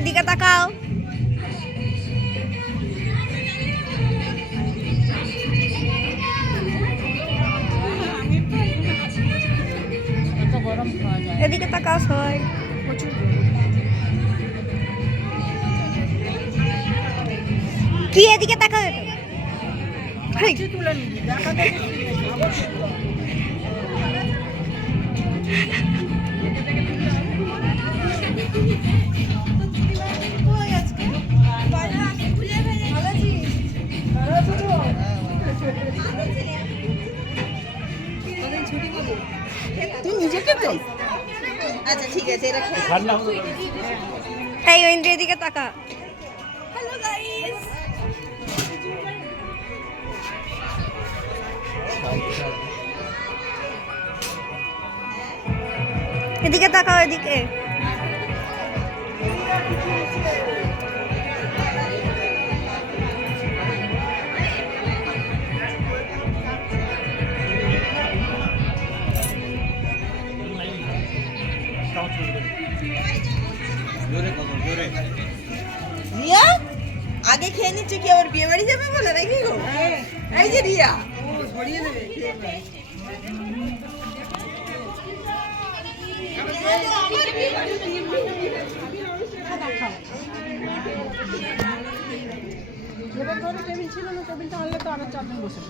এদিকে তাকাও। এদিকে তাকাও সবাই। কি এদিকে তাকাও? তুলে নিবি দেখা দেখি। তুই নিজেকে তো আচ্ছা ঠিক আছে এটা এই ঐন্দ্র এদিকে তাকা। হ্যালো গাইস, এদিকে তাকাও এদিকে। রিয়া আগে খেয়ে নিচ্ছে কি আবার বিয়ে বাড়ি যাবে বলে নাকি গো? এই যে রিয়া ও ছড়িয়ে দেবে টেবিল ছিল না, টেবিলটা আনলে তো আরো 4 জন বসে।